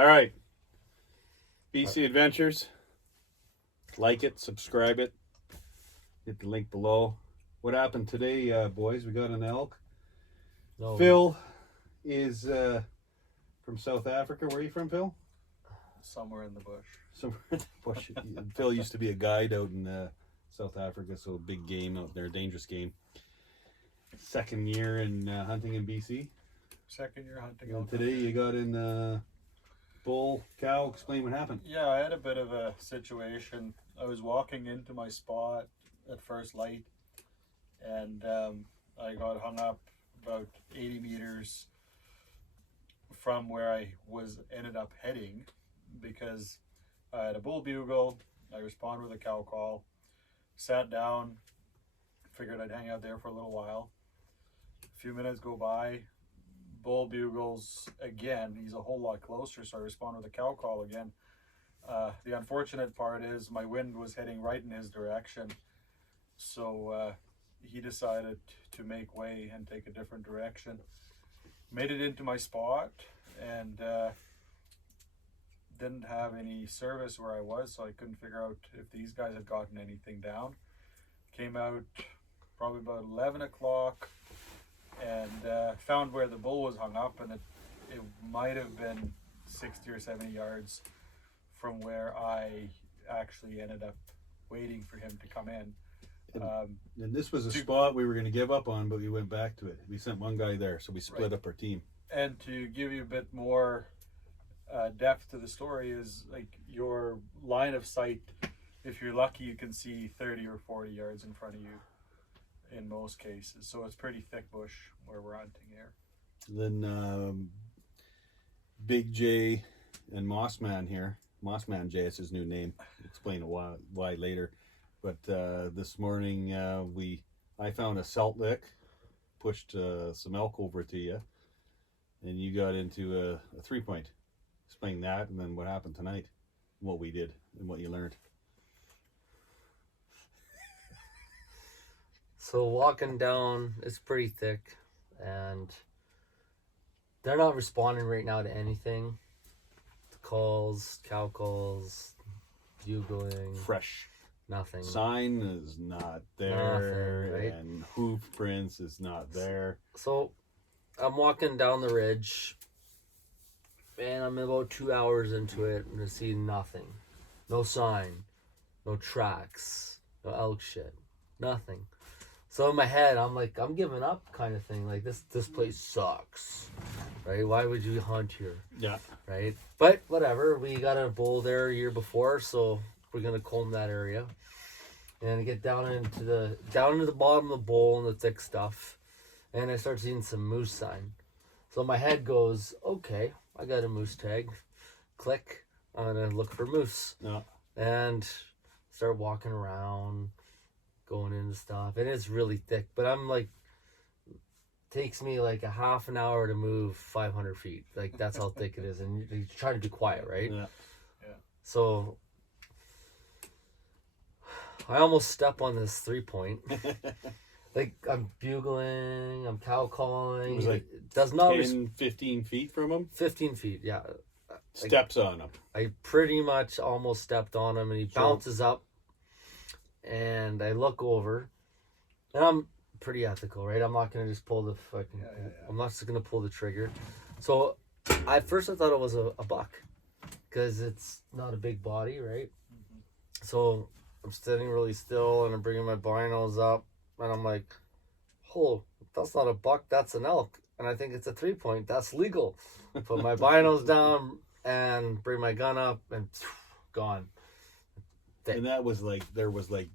All right. BC Adventures. Like it, subscribe it, hit the link below. What happened today, boys? We got an elk. No, Phil is from South Africa. Where are you from, Phil? Somewhere in the bush. Somewhere in the bush. Phil used to be a guide out in South Africa, so big game out there, dangerous game. Second year in hunting in BC. Second year hunting. And today you got in bull, cow. Explain what happened. Yeah, I had a bit of a situation. I was walking into my spot at first light, and I got hung up about 80 meters from where I ended up heading, because I had a bull bugle. I responded with a cow call, sat down, figured I'd hang out there for a little while. A few minutes go by, bull bugles again. He's a whole lot closer, so I respond with a cow call again. The unfortunate part is my wind was heading right in his direction, so he decided to make way and take a different direction. Made it into my spot and didn't have any service where I was, so I couldn't figure out if these guys had gotten anything down. Came out probably about 11 o'clock and found where the bull was hung up, and it might have been 60 or 70 yards from where I actually ended up waiting for him to come in. And this was a spot we were going to give up on, but we went back to it. We sent one guy there, so we split up our team. And to give you a bit more depth to the story, is like your line of sight, if you're lucky, you can see 30 or 40 yards in front of you in most cases. So it's pretty thick bush where we're hunting here. Then Big J and Mossman here. Mossman J is his new name. Explain why later. But this morning I found a salt lick, pushed some elk over to you, and you got into a 3-point. Explain that, and then what happened tonight, what we did, and what you learned. So walking down, it's pretty thick, and they're not responding right now to anything. The calls, cow calls, bugling, Fresh. nothing. Sign is not there, Nothing, right? and hoof prints is not there. So I'm walking down the ridge, and I'm about 2 hours into it, and I see nothing. No sign, no tracks, no elk shit, nothing. So in my head, I'm like, I'm giving up kind of thing. Like, this place sucks, right? Why would you hunt here, Yeah. right? But whatever, we got a bull there a year before, so we're going to comb that area. And get down into the bottom of the bowl and the thick stuff. And I start seeing some moose sign. So my head goes, okay, I got a moose tag. Click, I'm going to look for moose. No. And start walking around, going into stuff, and it's really thick, but I'm like, takes me like a half an hour to move 500 feet, like that's how thick it is, and you try to be quiet, right? Yeah. So I almost step on this 3-point. Like, I'm bugling, I'm cow calling. It was like it does not 10, 15 feet from him. 15 feet, yeah. Steps on him. I pretty much almost stepped on him, and he bounces up, and I look over, and I'm pretty ethical, right? I'm not gonna just pull the fucking. I'm not just gonna pull the trigger. So, at first I thought it was a buck, because it's not a big body, right? Mm-hmm. So I'm sitting really still, and I'm bringing my binos up, and I'm like, "Oh, that's not a buck, that's an elk." And I think it's a 3-point. That's legal. Put my binos down and bring my gun up, and gone. And that was like, there was like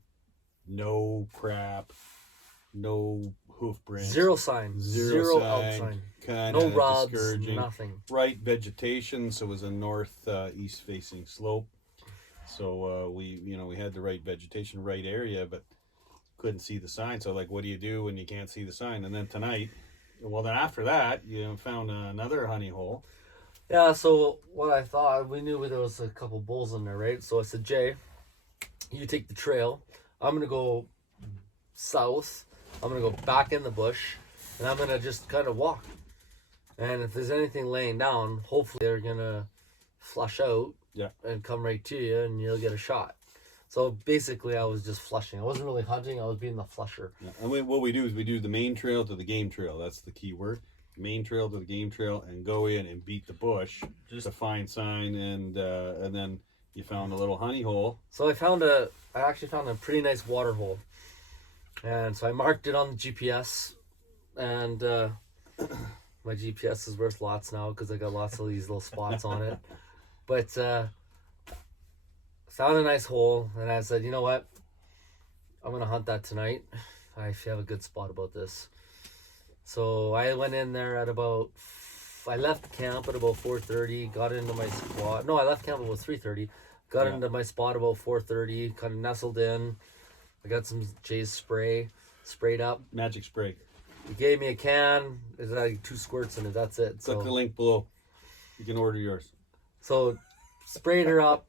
no crap, no hoof prints, Zero sign. Zero elk sign. Kind No of rods, discouraging. nothing. Right vegetation, so it was a north-east facing slope. So we had the right vegetation, right area, but couldn't see the sign. So like, what do you do when you can't see the sign? And then tonight, well, then after that, you found another honey hole. Yeah, so what I thought, we knew there was a couple bulls in there, right? So I said, Jay, you take the trail. I'm going to go south. I'm going to go back in the bush, and I'm going to just kind of walk. And if there's anything laying down, hopefully they're going to flush out Yeah. and come right to you, and you'll get a shot. So basically, I was just flushing. I wasn't really hunting. I was being the flusher. Yeah. And what we do is we do the main trail to the game trail. That's the key word. Main trail to the game trail, and go in and beat the bush Just to find sign, and then you found a little honey hole. So I actually found a pretty nice water hole, and so I marked it on the GPS, and my GPS is worth lots now because I got lots of these little spots on it. But found a nice hole, and I said, you know what, I'm gonna hunt that tonight. I have a good spot about this. So I went in there at about. I left camp at about 4:30. Got into my spot. No, I left camp about 3:30. Got into my spot about 4:30. Kind of nestled in. I got some Jay's spray, sprayed up. Magic spray. He gave me a can. There's like 2 squirts in it. That's it. Click the So, link below. You can order yours. so sprayed her up,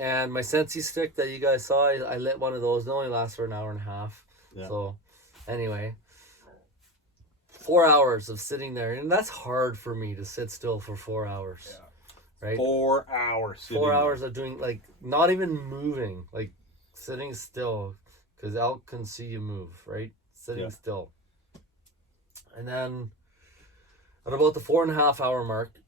and my Sensi stick that you guys saw, I lit one of those. It only lasts for an hour and a half. Yeah. So, anyway, 4 hours of sitting there, and that's hard for me to sit still for 4 hours. Right? 4 hours. sitting 4 there. hours of doing, like, not even moving, like sitting still, because elk can see you move, right? Sitting Yeah. still. And then at about the 4.5 hour mark,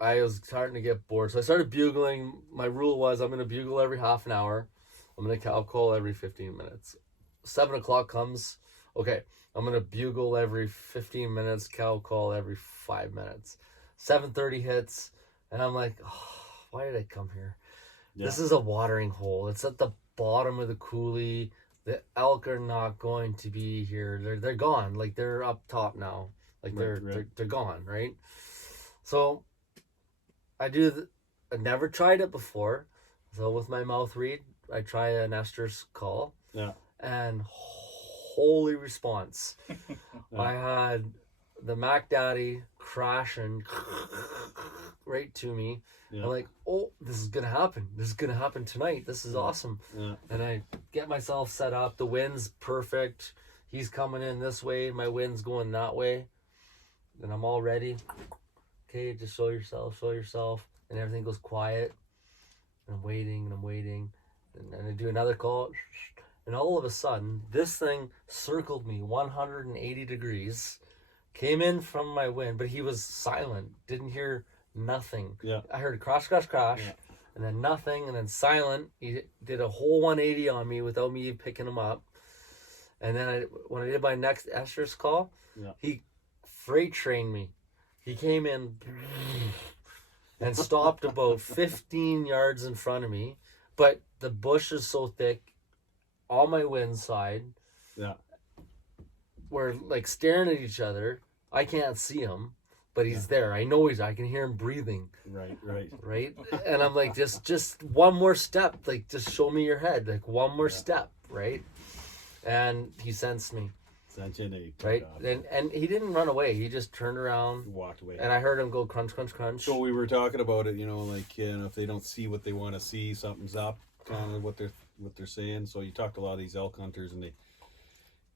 I was starting to get bored. So I started bugling. My rule was I'm going to bugle every half an hour. I'm going to cow call every 15 minutes. 7 o'clock comes. Okay, I'm going to bugle every 15 minutes, cow call every 5 minutes. 7:30 hits, and I'm like, oh, why did I come here? Yeah. This is a watering hole. It's at the bottom of the coulee. The elk are not going to be here. They're gone. Like, they're up top now. Like, Right. they're gone, right? So I never tried it before. So with my mouth read, I try an estrus call. Yeah. And holy response. I had the Mac Daddy crashing right to me. Yeah. I'm like, oh, this is gonna happen. This is gonna happen tonight. This is awesome. Yeah. And I get myself set up. The wind's perfect. He's coming in this way. My wind's going that way. And I'm all ready. Okay, just show yourself. And everything goes quiet. And I'm waiting. And then I do another call. And all of a sudden, this thing circled me 180 degrees. Came in from my wind, but he was silent. Didn't hear nothing. Yeah. I heard crash, Yeah. and then nothing, and then silent. He did a whole 180 on me without me picking him up. And then when I did my next estrus call, Yeah. he freight trained me. He came in and stopped about 15 yards in front of me, but the bush is so thick on my wind side. Yeah. We're like staring at each other. I can't see him, but he's there. I know I can hear him breathing. Right? And I'm like, just one more step. Like, just show me your head. Like, one more step, right? And he sensed me, right? And he didn't run away. He just turned around, Walked away. and I heard him go crunch, crunch, crunch. So we were talking about it, like, if they don't see what they want to see, something's up, kind of what they're saying. So you talk to a lot of these elk hunters, and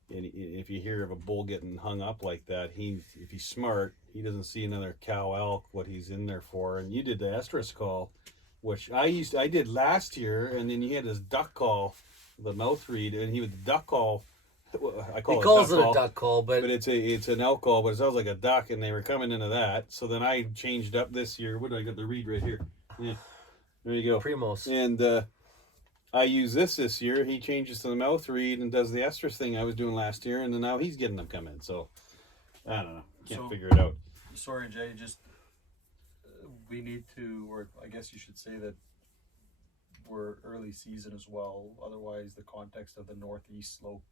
if you hear of a bull getting hung up like that, if he's smart, he doesn't see another cow elk, what he's in there for. And you did the estrus call, which I did last year, and then you had this duck call, the mouth read, and he would the duck call. I call he it calls duck it call, a duck call, but it's an elk call, but it sounds like a duck, and they were coming into that. So then I changed up this year. What do I got the read right here? Yeah, there you go. Primos. And I use this year. He changes to the mouth read and does the estrus thing I was doing last year, and then now he's getting them come in. So I don't know. Can't figure it out. Sorry, Jay. Just we need to, or I guess you should say that we're early season as well. Otherwise, the context of the northeast slope.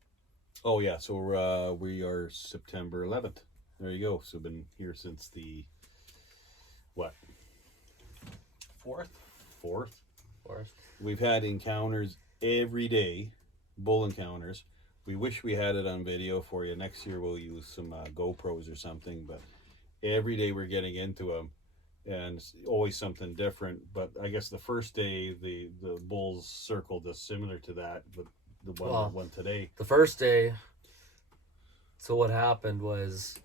Oh yeah. So we are September 11th. There you go. So been here since the what? 4th. 4th. Forrest. We've had encounters every day, bull encounters. We wish we had it on video for you. Next year we'll use some GoPros or something, but every day we're getting into them, and it's always something different. But I guess the first day the bulls circled us similar to that, but the one today. The first day, so what happened was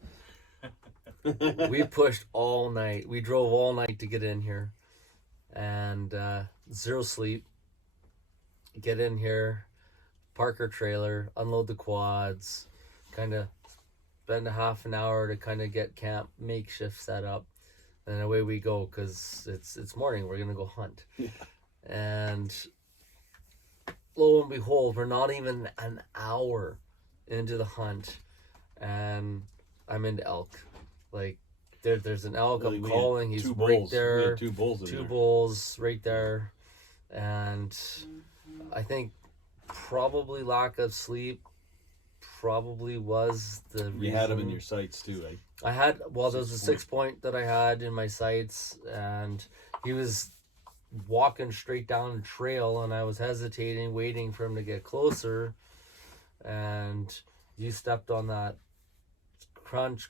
We pushed all night. We drove all night to get in here, and zero sleep. Get in here, park our trailer, unload the quads, kind of spend a half an hour to kind of get camp makeshift set up, and away we go because it's morning. We're gonna go hunt, and lo and behold, we're not even an hour into the hunt, and I'm into elk. Like there's an elk. I'm calling. He's right there. We had two bulls in Two there. bulls right there, and I think probably lack of sleep probably was the reason. You had them in your sights too, right? I had, well, there was a 6-point that I had in my sights, and he was walking straight down the trail, and I was hesitating, waiting for him to get closer, and you stepped on that crunch,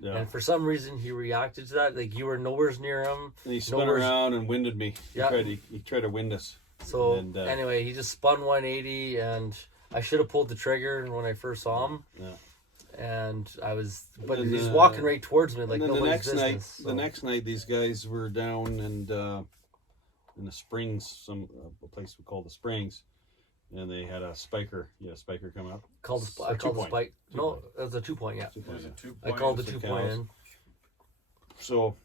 Yeah. and for some reason he reacted to that. Like, you were nowhere near him. And he spun nowhere's- around and winded me. Yeah. He tried to wind us. So And, anyway, he just spun 180, and I should have pulled the trigger when I first saw him. Yeah. And I was, but And then, he's walking right towards me like and then nobody's business. the next night, these guys were down and in the Springs, a place we call the Springs, and they had a spiker. Yeah, spiker come up. I called the 2-point. spike. No, 2-point. it was a 2-point. Yeah, It was a 2 I point. called the for 2-point cows. in. So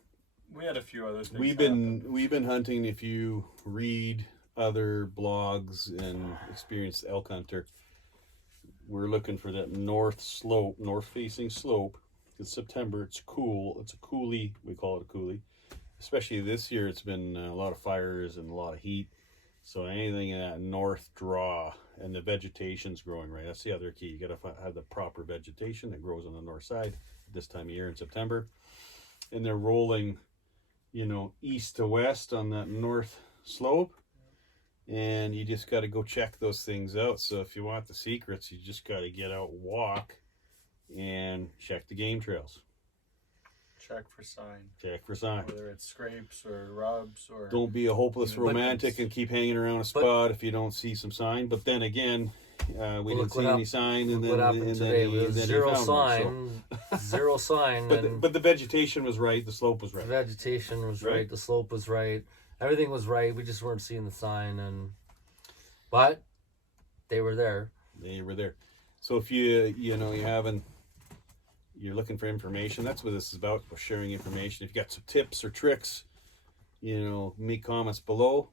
We had a few other things. we've been hunting. If you read other blogs and experienced elk hunter, we're looking for that north facing slope. It's September. It's cool. It's a coulee. We call it a coulee. Especially this year, it's been a lot of fires and a lot of heat. So anything in that north draw, and the vegetation's growing right. That's the other key. You got to have the proper vegetation that grows on the north side this time of year in September. And they're rolling, east to west on that north slope. And you just got to go check those things out. So if you want the secrets, you just got to get out, walk, and check the game trails. Check for sign. Check for sign. Whether it's scrapes or rubs or. Don't be a hopeless But- romantic and keep hanging around a spot if you don't see some sign. But then again, we Look didn't see what any sign, and Look then what happened and then today? he- There and was then he zero found one, so- sign, zero sign, and But the vegetation was right. The slope was the right. vegetation was Right. right. The slope was right. Everything was right. We just weren't seeing the sign, but they were there. They were there. So if you're looking for information, that's what this is about. We're sharing information. If you got some tips or tricks, make comments below.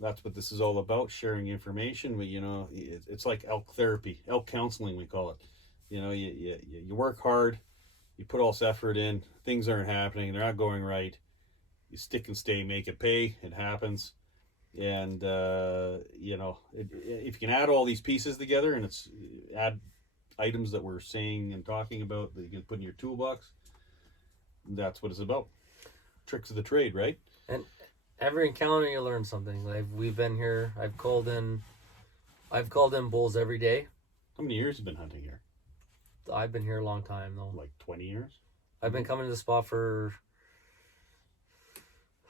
That's what this is all about, sharing information. But it's like elk therapy, elk counseling, we call it. You work hard, you put all this effort in, things aren't happening, they're not going right. You stick and stay, make it pay. It happens. And if you can add all these pieces together, and add items that we're saying and talking about that you can put in your toolbox, that's what it's about. Tricks of the trade, right? And every encounter you learn something. Like, we've been here. I've called in bulls every day. How many years have you been hunting here? I've been here a long time though. Like 20 years? I've been coming to the spot for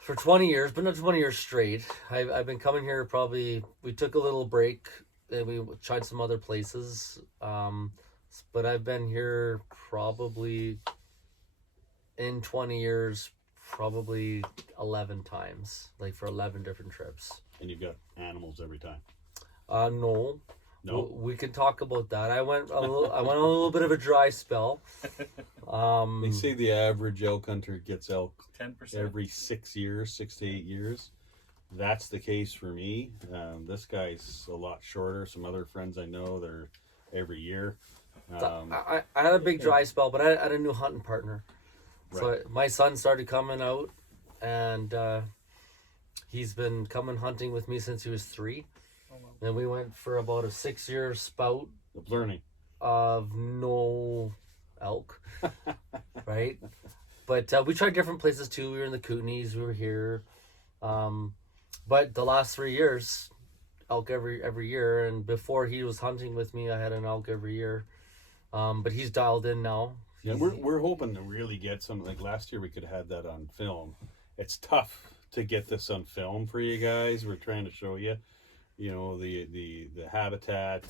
20 years, but not 20 years straight. I've been coming here probably. We took a little break and we tried some other places. But I've been here probably in 20 years, probably 11 times, like for 11 different trips. And you've got animals every time. No. No? We can talk about that. I went on a little bit of a dry spell. They say the average elk hunter gets elk 10%. every 6 years, 6 to 8 years. That's the case for me. This guy's a lot shorter. Some other friends I know, they're every year. I had a big dry spell, but I had a new hunting partner. So Right. my son started coming out, and he's been coming hunting with me since he was 3. Oh, wow. And we went for about a 6-year spout Of learning. of no elk, right? But we tried different places too. We were in the Kootenays, we were here. But the last 3 years, elk every year. And before he was hunting with me, I had an elk every year. But he's dialed in now. Yeah, we're hoping to really get some. Like last year, we could have had that on film. It's tough to get this on film for you guys. We're trying to show you, the habitat,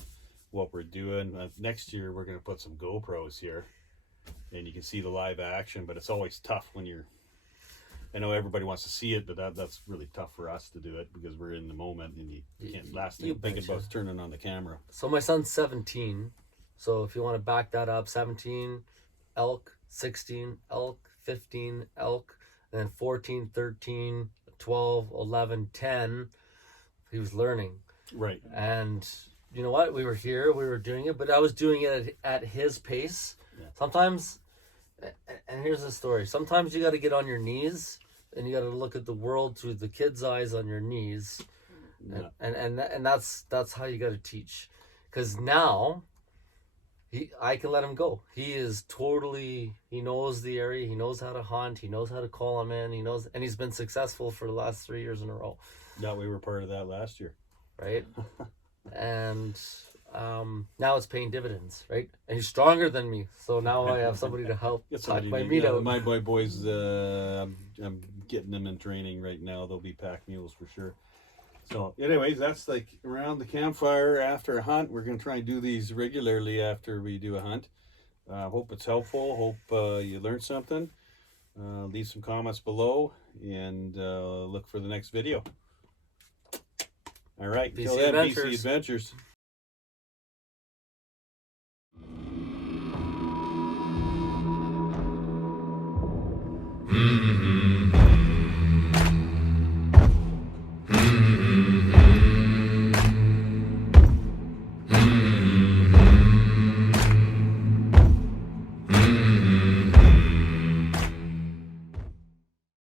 what we're doing. Next year, we're going to put some GoPros here, and you can see the live action, but it's always tough when you're, I know everybody wants to see it, but that's really tough for us to do it because we're in the moment and you can't last You thing thinking betcha. about turning on the camera. So my son's 17. So if you want to back that up, 17 elk, 16 elk, 15 elk, and then 14, 13, 12, 11, 10. He was learning. Right. And you know what? We were here, we were doing it, but I was doing it at his pace. Yeah. Sometimes, and here's the story. Sometimes you got to get on your knees and you got to look at the world through the kid's eyes on your knees. Yeah. And that's how you got to teach. Because now, I can let him go. He is totally, he knows the area, he knows how to hunt, he knows how to call him in, he knows, and he's been successful for the last 3 years in a row, Yeah, we were part of that last year. right? And now it's paying dividends, right? And he's stronger than me, so now I have somebody to help Get talk somebody my to- meat yeah, out. My boys, I'm getting them in training right now. They'll be pack mules for sure. So, anyways, that's like around the campfire after a hunt. We're gonna try and do these regularly after we do a hunt. Hope it's helpful. Hope you learned something. Leave some comments below and look for the next video. All right, BC till then, BC Adventures. Adventures. Mm-hmm.